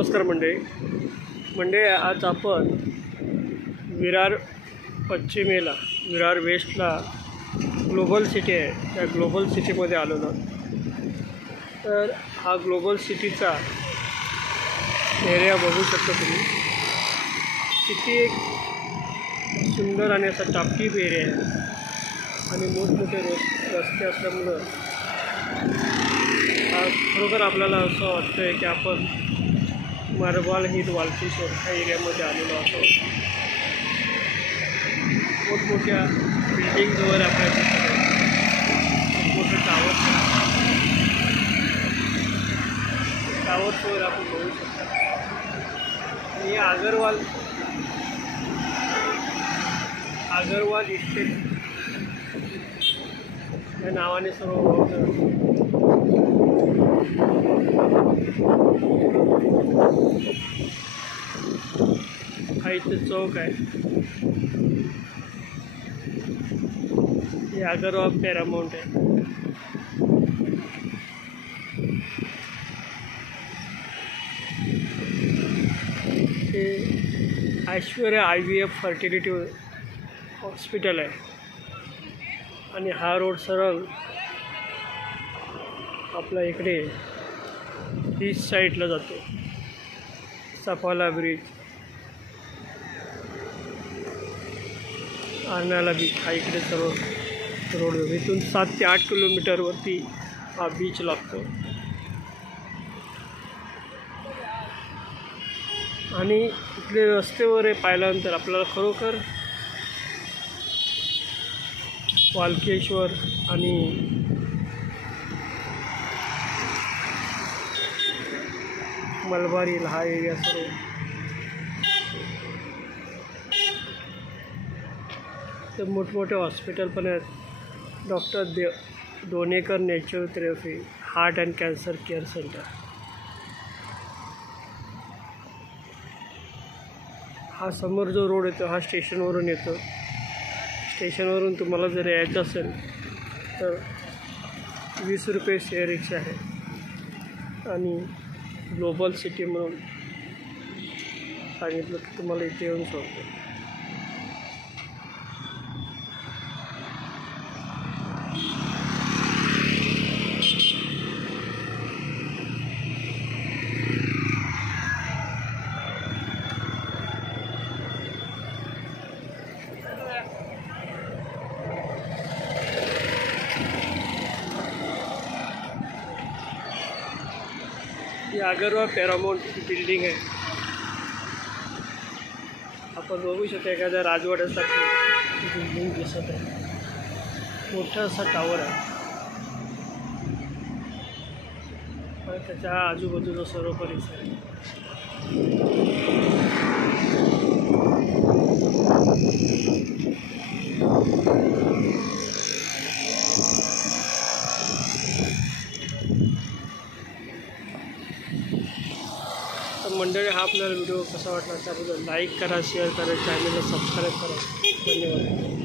नमस्कार मंडळी आज आपण विरार पश्चिमेला विरार वेस्टला ग्लोबल सिटी आहे, त्या ग्लोबल सिटीमध्ये आलो ना। तर हा ग्लोबल सिटीचा एरिया बघू शकता तुम्ही, किती एक सुंदर आणि असा टापटीप एरिया आहे आणि मोठमोठे रस्ते असल्यामुळं खरोखर आपल्याला असं वाटतं आहे की आपण मारवाल हिल वालकेश्वर ह्या एरियामध्ये आलेलो आहोत। मोठमोठ्या बिल्डिंगजवळ आपल्याला दिसत आहे, मोठं टावरवर आपण बघू शकता। आणि अगरवाल इस्टेट या नावाने सर्व हा इथं चौक आहे, हे अगरवाल पॅरामाउंट आहे। हे ऐश्वर्या IVF फर्टिलिटी हॉस्पिटल आहे आणि हा रोड सरळ आपल्या इकडे ईस्ट साईडला जातो, सफाला ब्रिज, आरनाला बीच हा इकडे सर्व रोड। इथून 7 ते 8 किलोमीटरवरती हा बीच लागतो आणि इथले रस्तेवर पाहिल्यानंतर आपल्याला खरोखर वालकेश्वर आणि मलबार हिल हा एरिया सर्व तर मोठमोठे हॉस्पिटल पण आहेत। Doctor Donekar naturopathy heart and cancer care centre, हा समोर जो रोड येतो हा स्टेशनवरून येतो। स्टेशनवरून तुम्हाला जर यायचं असेल तर 20 रुपये शेअर रिक्षा आहे आणि ग्लोबल सिटी म्हणून सांगितलं की तुम्हाला इथे येऊन सोडतो। ही अगरवाल पॅरामाउंट बिल्डिंग आहे, आपण बघू शकता एखाद्या राजवाड्यासारखी बिल्डिंग दिसत आहे। मोठा असा टावर आहे आणि त्याच्या आजूबाजूला सर्व परिसर आहे। तर मंडळी हा आपल्याला व्हिडिओ कसा वाटला त्याबद्दल लाईक करा, शेअर करा, चॅनलला सबस्क्राईब करा। धन्यवाद।